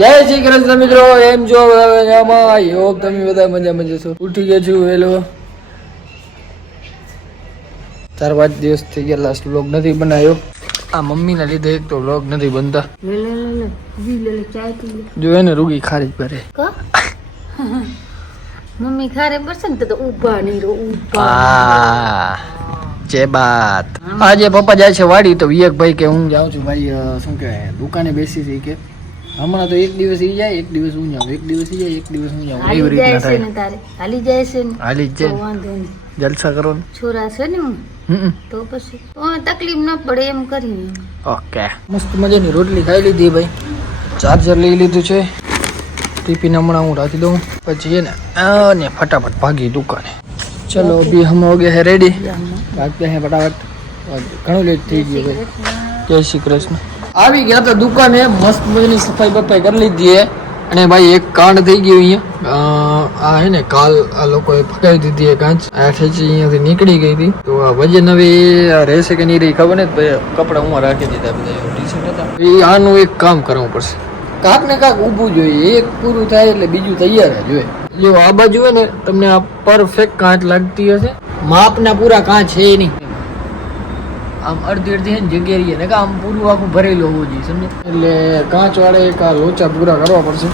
જય શ્રી કૃષ્ણ મિત્રો એમ જો આઈ હોપ તમે બધા મજા મજા છો. ઉઠી ગયો છું વેલો ચાર પાંચ દિવસ થઈ ગયા લાસ્ટ વ્લોગ નથી બનાવ્યો. આ મમ્મીના લીધે એક તો વ્લોગ નથી બનતા. જો એને રૂગી ખારી કરે. મમ્મી ખારે પડશે ને તો ઊભા નહીં રહો ઊભા. જે બાત. આજે પપ્પા જાય છે વાડી તો વિવેકભાઈ કે હું જાઉં છું. ભાઈ શું કહેવાય દુકાને બેસી છે કે. હમણાં તો એક દિવસ ઈ જાય એક દિવસ હું જાઉં. એક દિવસ ઈ જાય એક દિવસ હું જાઉં. એવી રીતના થાય. ને તારે. હાલી જાય છે ને. હાલી જાય. વાંધો નહીં. જલસા કરો ને છોરા છે ને હું? તો પછી. તો તકલીફ ન પડે એમ કરીને. ઓકે. મસ્ત મજાની રોટલી ખાઈ લીધી ભાઈ. ચાર્જર લઈ લીધું છે. ટિફિન હમણાં હું રાખી દઉં. પછી છે ને અને ફટાફટ ભાગી દુકાને. ચલો અભી હમ હો ગયા હે રેડી ભાગતે હે ફટાફટ. ઘણું લેટ થઈ ગયું ભાઈ. જય શ્રી કૃષ્ણ. આવી ગયા તો દુકાને મસ્ત મજાની સફાઈ બફાઈ કરી લીધી અને ભાઈ એક કાંડ થઈ ગયું અહીંયા. આ હે ને કાલ આ લોકોએ ફગાવી દીધી એ કાંચ. ખેંચી અહીંયાથી નીકળી ગઈ હતી. તો આ વજન હવે રહેશે કે નહીં રહી ખબર ને ભાઈ કપડાં હું રાખી દીધા બધા ટી શર્ટ હતા. એ આનું એક કામ કરવું પડશે. કાંક ને કાંક ઊભું જોઈએ. એક પૂરું થાય એટલે બીજું તૈયાર જ હોય. જો આ બાજુ હોય ને તમને આ પરફેક્ટ કાંચ લાગતી હશે. માપના પૂરા કાંચ છે નહીં. આમ અડધી અડધી છે ને જગ્યા રહીએ. ને કે આમ પૂરું આખું ભરેલું હોવું જોઈએ સમજે? એટલે કાચવાળે એક આ લોચા પૂરા કરવા પડશે.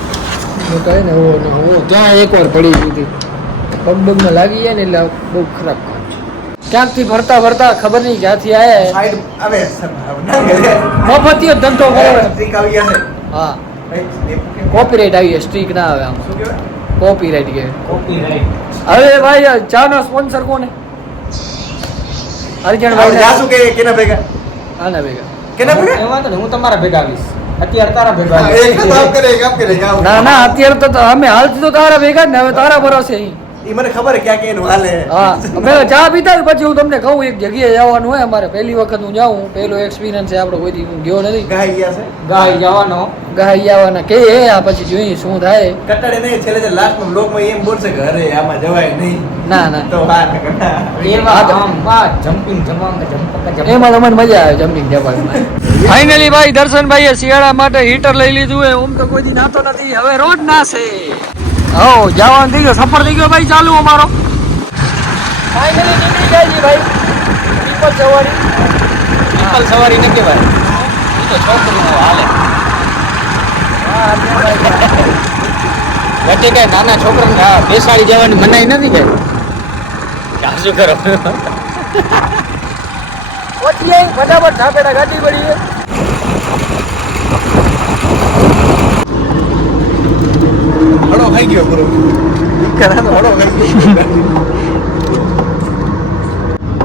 કહે ને હો ને હો ત્યાં એકવાર પડી ગઈ હતી. પગ પગમાં લાગી જાય ને એટલે બહુ ખરાબ ક્યાંકથી ફરતા ફરતા ખબર નહીં ક્યાંથી આવ્યા મફતીયો ધંધો કરો. હા. કોપીરાઇટ આવી સ્ટ્રીક ના આવે આમ. કોપીરાઇટ કે કોપીરાઇટ હવે ભાઈ ચા નો સ્પોન્સર કોને હરિજન આપણે ભાઈ જાશું કે કેના ભેગા? આના ભેગા. કેના ભેગા? એમાં તો હું તમારા ભેગા આવીશ. અત્યારે તારા ભેગા એક તો કરે એક આમ કરે ના ના અત્યારે તો તો અમે હાલ તો તારા ભેગા ને હવે તારા ભરોસે અહીં. મને ખબર ક્યાં કે એનું હાલે. હા અમે ચા પીતા પછી હું તમને કહું એક જગ્યાએ જવાનું હોય અમારે પહેલી વખત હું જાઉં પહેલો એક્સપિરિયન્સ છે આપણો કોઈ હું ગયો નથી. ગાઈ છે? ગાય જવાનો. ગાય આવવાના કે આ પછી જોઈએ શું થાય. કટાડે નહીં છેલ્લે છેલ્લે લાસ્ટમાં બ્લોકમાં એમ બોલશે કે અરે આમાં જવાય નહીં. ના ના. તો હા ને જમ્પ એમાં તમને મજા આવે જમ્પિંગ જવાનું. ફાઇનલી ભાઈ દર્શનભાઈએ શિયાળા માટે હીટર લઈ લીધું હોય ઓમ તો કોઈ દી નાતો નથી. હવે રોજ નાશે હો જવાનું થઈ ગયો સફર થઈ ગયો ભાઈ ચાલુ અમારો. ફાઇનલી નીકળી જાય છે ભાઈ. પીપલ સવારી. પીપલ સવારી ન કહેવાય. ઈ તો છોકરીનો હાલે. વચ્ચે કઈ નાના છોકરાને બેસાડી જવાની મનાઈ નથી કઈ. શું કરો. જાય ફટાફટ ધાપેડા ગાડી પડી ખાઈ ગયો પૂરો કરાનો ગયો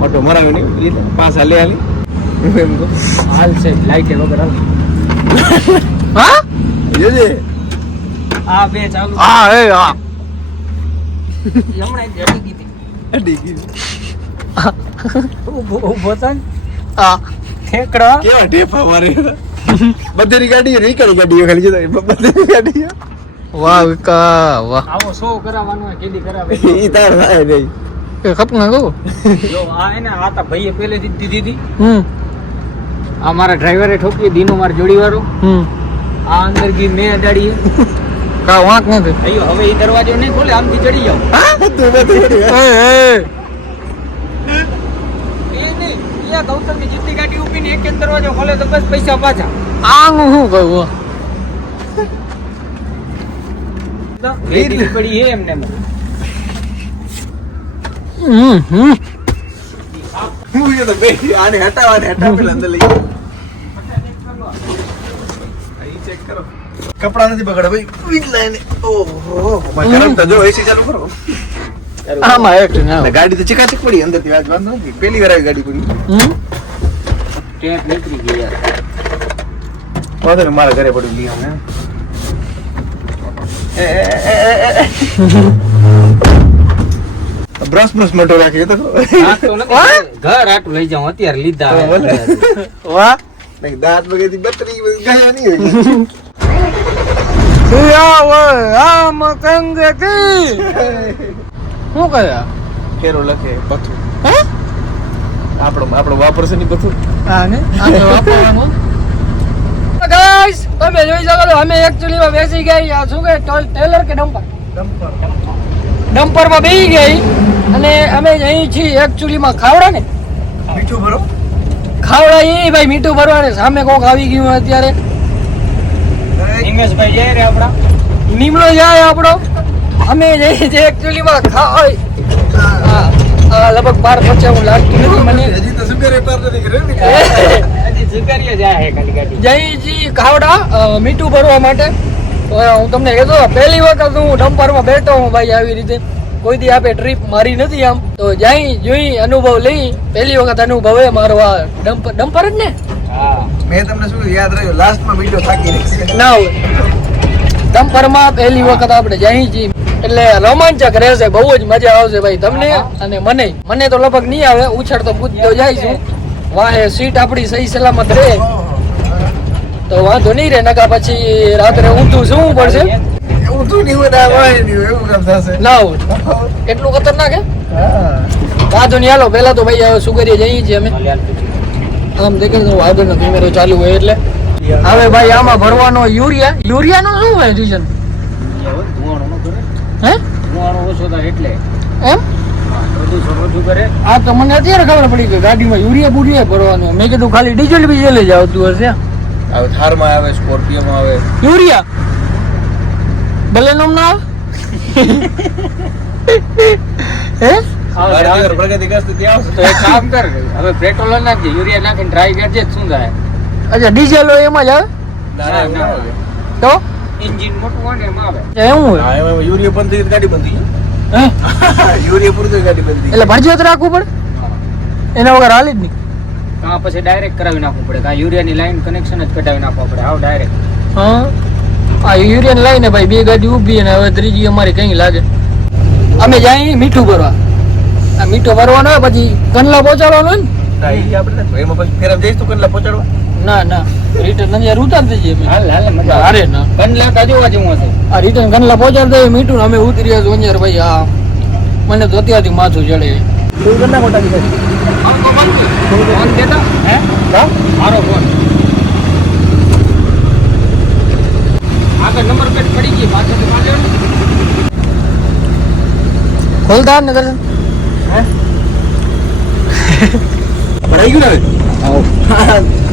ઓટો મરાવ્યો નહીં પાસ હાલે હાલે એમ તો હાલ છે લાઈટ વગર હાલ હા જોજે આ બે ચાલુ હા એ હા હમણાં અડી ગઈ ઊભો ઊભો થાય હા ઠેકડો કેવા ઢેફા મારે બધાની ગાડી નીકળી ગાડીઓ ખાલી જતા બધાની ગાડીઓ વાહ કા વાહ. આવો શો કરાવવાનો કેદી કરાવે. ઈ તાર થાય નહીં એ ખપના ગો જો આ એને આ તા ભાઈએ પહેલેથી જ દીધી હતી હમ. આ મારા ડ્રાઈવરે ઠોકી દીનો મારો જોડીવાળો. હમ. આ અંદર ગી મેં અડાડી કા વાંક નથી. અયો હવે એ દરવાજો નહીં ખોલે આમથી ચડી જાવ બધું બધું એ એ. એ નહીં યા ગૌતમની જીતી ગાડી ઉપીને ને એક જ દરવાજો ખોલે તો બસ પૈસા પાછા. આનું શું કહું બે દીધી પડી હે એમને હમ હમ. હું તો બે આને હટાવવાને હટાવ અંદર લઈ અહીં ચેક કરો. કપડા નથી બગડે ભાઈ. વીજ લાઈને ઓહો. ગરમ તો જો એસી ચાલુ કરો. આમાં એક ના ગાડી તો ચીકાચીક પડી અંદરથી આજ વાંધો નથી. પેલી વાર આવી ગાડી પડી. ટેપ નીકળી ગઈ યાર. મારા ઘરે પડ્યું લઈ અમે બ્રશ બ્રશ મટો રાખી તો? ઘર આટલું લઈ જાઉં અત્યારે લીધા વાહ! નહીં દાંત વગેરે બત્રી ગયા નહીં આમ કંગે કી શું કર્યા? કેરો લખે પથું આપણો આપણો વાપરશે નહીં પથું હા ને? આ વાપરવાનું. તમે જોઈ શકો છો અમે એકચ્યુઅલી માં બેસી ગઈ શું કે ટેલર કે ડમ્પર? ડમ્પર. માં બેસી ગઈ અને અમે અહીં છીએ એકચ્યુઅલી માં ખાવડા ને? મીઠું ભરો. ખાવડા એ ભાઈ મીઠું ભરવાને સામે કોક આવી ગયું અત્યારે. હિમેશભાઈ જઈ રહ્યા આપડા નીમડો જાય આપણો. અમે જઈએ છીએ એકચ્યુઅલી માં ખાવા હા, હા, લગભગ બાર પચાસ લાગતું નથી મને. હજી તો શું કરે પાર નથી કર્યો ને. જાય છે ખાલી ગાડી. જયજી ખાવડા મીઠું ભરવા માટે. તો હું તમને કહેતો પહેલી વખત હું ડમ્પરમાં બેઠો હું ભાઈ આવી રીતે. કોઈ દી આપે ટ્રીપ મારી નથી આમ. તો જાય જોઈ અનુભવ લઈ પહેલી વખત અનુભવે મારો આ ડમ્પર ડમ્પર જ ને? મેં તમને શું યાદ રહ્યું? લાસ્ટમાં મીઠો થાકી રહી. ના હોય. ડમ્પરમાં પહેલી વખત આપણે જાય છીએ એટલે રોમાંચક રહેશે બહુ જ મજા આવશે ભાઈ તમને અને મને. મને તો લગભગ નહીં આવે ઉછળ તો પૂછતો જાય છું. વાહે સીટ આપણી સહી સલામત રહે. તો વાંધો નહીં રે નકા પછી રાત્રે ઊંધું જવું પડશે. ઊંધું નહીં હોય ને નહીં એવું કામ થશે. ના હોય. એટલું ખતરનાક હે? વાંધો નહીં હાલો પેલા તો ભાઈ હવે શું જઈએ છીએ અમે. આમ દેખે તો આગળનો કેમેરો ચાલુ હોય એટલે. હવે ભાઈ આમાં ભરવાનો યુરિયા. યુરિયાનો શું હોય રીઝન ન હે? ધુવાણો ઓછો થાય એટલે. એમ? આ તો મને અત્યારે ખબર પડી કે ગાડીમાં યુરિયા બુરિયા ભરવાનું. મેં કીધું ખાલી ડીઝલ બીજલ જ આવતું હશે. આવે થારમાં આવે સ્કોર્પિયોમાં આવે. યુરિયા? ભલે નામ ના આવે. હે? પ્રગતિ કરશે ત્યાં આવશે. તો એક કામ કર હવે પેટ્રોલ નાખજે યુરિયા નાખીને ડ્રાય કરજે શું થાય? અચ્છા ડીઝલ હોય એમાં જ આવે. તો? એન્જિન મોટું હોય ને એમાં આવે. એવું હોય? યુરિયા બંધ થઈ ગઈ ગાડી બંધ થઈ હે? યુરિયા પૂરું થઈ ગાડી બંધ એટલે એટલે તો રાખવું પડે. એના વગર હાલી જ નહીં. કાં પછી ડાયરેક્ટ કરાવી નાખવું પડે. કાં યુરિયાની લાઈન કનેક્શન જ કઢાવી નાખવા પડે. આવ ડાયરેક્ટ હા? આ યુરિયન લાઈન ભાઈ બે ગાડી ઊભી અને હવે ત્રીજી અમારી કઈ લાગે. અમે જાય મીઠું ભરવા. આ મીઠું ભરવાનો પછી કંડલા પહોંચાડવાનો હોય ને. એમાં પછી ફેરા જઈશ તો કેટલા પહોંચાડવા. ના ના. રિટર્ન અહીંયા ઉતાર દઈએ અમે. હાલ હાલ મજા આવે. અરે ના. કંડલા કાજુ જેવું હશે. આ રિટર્ન કંડલા પહોંચાડી દઈએ મીઠું અમે ઉતરી છું અહીંયા ભાઈ આ મને તો અત્યારથી માથું ચડે તું કેટલા મોટા દીધા આમ તો બંધ ફોન દેતા હે? મારો ફોન. આગળ નંબર પ્લેટ પડી ગઈ પાછળ પાછળ. ખોલતા ને દર્શન ભરાઈ ગયું ને હવે?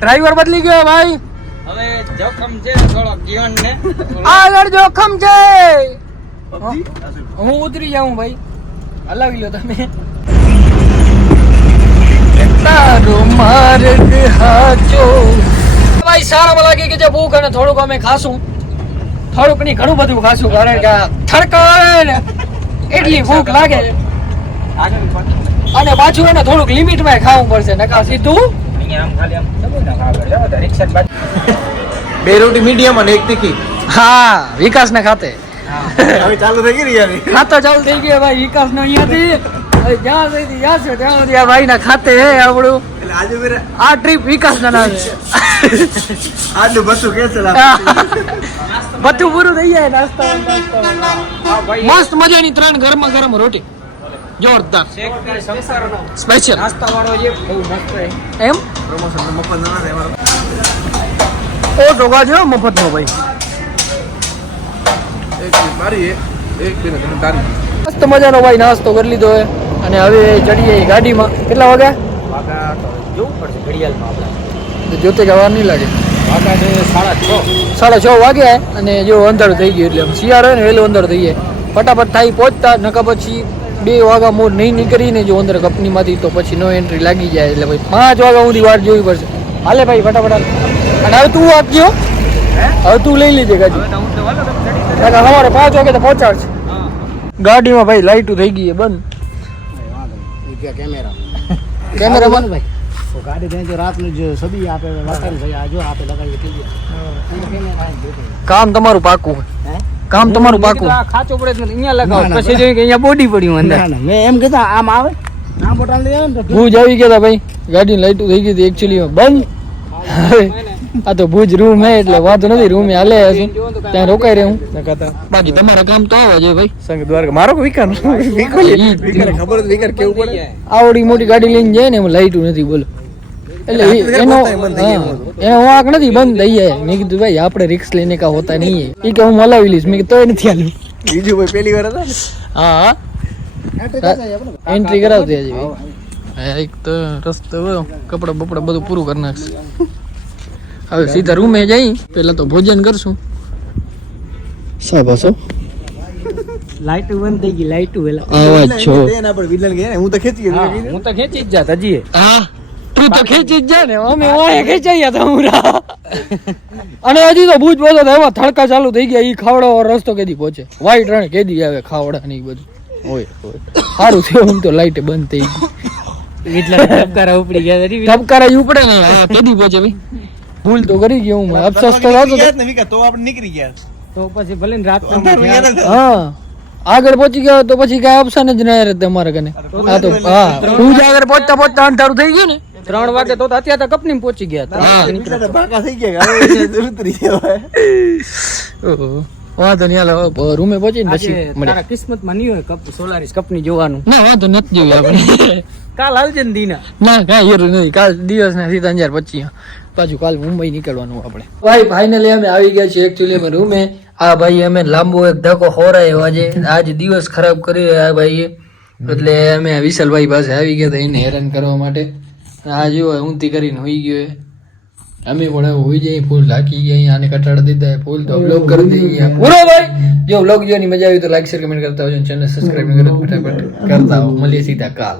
ડ્રાઈવર બદલી ગયો ભાઈ. હવે જોખમ છે થોડો જીવન ને. આગળ જોખમ છે? હું ઉતરી જાઉં ભાઈ. હલાવી લો તમે. તારો માર્ગ હાચો. ભાઈ સારામાં લાગે કે જે ભૂખ અને થોડુંક અમે ખાશું. થોડુંક નહીં ઘણું બધું ખાશું કારણ કે આવે ને એટલી ભૂખ લાગે. આગળ અને પાછું એને થોડુંક લિમિટમાં ખાવું પડશે. નકા સીધું? અહીંયા આમ ખાલી આમ દબો ને આગળ જાઓ તો રિક્ષા બાજુ. બે રોટી મીડિયમ અને એક તીખી. હા વિકાસ ને ખાતે હવે ચાલુ થઈ ગઈ યાર. ખાતા ચાલુ થઈ ગયા ભાઈ વિકાસ નો અહીંયાથી જ્યાં સુધી જ્યાં છે ત્યાં સુધી આ ભાઈ ના ખાતે હે આપણું. આજે મેરે આ ટ્રીપ વિકાસ ના છે આજનું બધું આ. બધું પૂરું થઈ જાય નાસ્તા નાસ્તા હા ભાઈ. મસ્ત મજાની ત્રણ ગરમા ગરમ રોટી. જોરદાર. સ્પેશિયલ નાસ્તા વાળો જે બહુ મસ્ત છે. એમ. ઓ ઢોગા છે મફત નો ભાઈ. મસ્ત મજાનો ભાઈ નાસ્તો કરી લીધો હે અને હવે ચડીએ ગાડીમાં. કેટલા વાગ્યા? વાગા પડશે ઘડિયાળમાં આપણે. જોતે જવા નહીં લાગે. વાગા સાડા છ. સાડા છ વાગ્યા અને જો અંધારું થઈ ગયું એટલે શિયાળો ને વહેલું અંધારું થઈ જાય. ફટાફટ થાય પહોંચતા નકા પછી બે વાગ્યા મોર નહીં નીકળીને જો અંદર કંપનીમાંથી તો પછી નો એન્ટ્રી લાગી જાય એટલે ભાઈ પાંચ વાગ્યા સુધી વાટ જોવી પડશે. હાલે ભાઈ ફટાફટ અને હવે તું આપજો હવે તું લઈ લેજે ગાડી. સવારે પાંચ વાગે તો પહોંચાડશે. ગાડીમાં ભાઈ લાઇટું થઈ ગઈ બંધ. કેમેરા કેમેરા બંધ. ભાઈ. કામ તમારું પાકું? કામ તમારું પાકું. ખાચો પડે અહીંયા લગાવો. પછી જોયું કે અહીંયા બોડી પડ્યું અંદર. ના મેં એમ કહેતા આમ આવે? આમ બોટલ લઈ આવે ને ભૂજ. આવી ગયા ભાઈ. ગાડી લાઈટ થઈ ગઈ હતી એકચ્યુઅલી બંધ. આ તો ભુજ રૂમ હે એટલે વાંધો નથી. રૂમ હાલે હશે ત્યાં રોકાઈ રહે હું. બાકી તમારા કામ તો આવા જોઈએ ભાઈ. સંગ દ્વારકા. મારો વિકાર. વિકાર ખબર વિકાર કેવું પડે? આવડી મોટી ગાડી લઈને જાય ને એમાં લાઈટું નથી બોલો. એટલે એનો એનો વાંક નથી બંધ થઈ જાય મેં કીધું ભાઈ આપણે રિક્સ લઈને કા હોતા નહીં. એ કે હું મલાવી લઈશ. મેં કીધું તોય નથી હાલું બીજું ભાઈ પેલી વાર હતા હા એન્ટ્રી કરાવતી હજી. ભાઈ એક તો રસ્તો કપડા બપડા બધું પૂરું કરી નાખશે. હવે સીધા રૂમે જઈ પેલા તો ભોજન કરશું. સાબાસો લાઈટ બંધ થઈ ગઈ લાઈટ વેલા. આવાજ છો. તેના પર વિલન ગયા હું તો ખેંચી ગયો હું તો ખેંચી જ જાત હજી. હા. તું તો ખેંચી જ જા ને અમે વાંહે ખેંચાઈ હતા ઉરા અને હજી તો ભૂજ બોલો તો એવા થડકા ચાલુ થઈ ગયા ઈ ખાવડા વાળો રસ્તો કેદી પહોંચે? વાઈટ રણ કેદી આવે ખાવડા ને બધું? હોય હોય સારું થયું આમ તો લાઈટ બંધ થઈ ગઈ. એટલા ઉપડી ગયા ને કેદી પહોંચે ભાઈ. ભૂલ તો કરી ગયો હું અફસોસ તો થતો હતો. ને વિકાર તો આપણે નીકળી ગયા. તો પછી ભલે હા. આગળ પહોંચી ગયો તો પછી કઈ ઓપ્શન જ ના રહે તમારા કને. હા તો હા. ભુજ આગળ પહોંચતા પહોંચતા અંધારું થઈ ગયું ને. ત્રણ વાગે તો અત્યારે તો કપની પહોંચી ગયા પાકા થઈ ગયા ઉતરી વાંધો નહીં હાલ રૂમે રૂમે પહોંચીને પછી આજે કિસ્મતમાં કિસ્મતમાં નહીં હોય કપ સોલારીસ કપની જોવાનું. ના વાંધો નથી જોયું આપણે. કાલ આવજે ને દીના. ના કાંઈ હેરું નથી. કાલ દિવસ ના સીધા અંજાર પછી પાછું કાલ મુંબઈ નીકળવાનું આપણે. ભાઈ ફાઇનલી અમે આવી ગયા છીએ એકચ્યુઅલી અમે રૂમે. આ ભાઈ અમે લાંબો એક ધક્કો હોરાયો આજે. આજ દિવસ ખરાબ કર્યો આ ભાઈએ. એટલે અમે આ વિશાલભાઈ પાસે આવી ગયા હતા એને હેરાન કરવા માટે. આ જો ઊંધી કરીને હોઈ ગયો. અમે પણ હોઈ જઈએ ફૂલ રાખી ગયા આને કટાડા દીધા ફૂલ તો બ્લોગ કરી દઈએ પૂરો ભાઈ જો બ્લોગ જોવાની મજા આવી તો લાઈક શેર કમેન્ટ કરતા હોજો ચેનલ સબસ્ક્રાઇબ કરતા હો. મળીએ સીધા કાલ.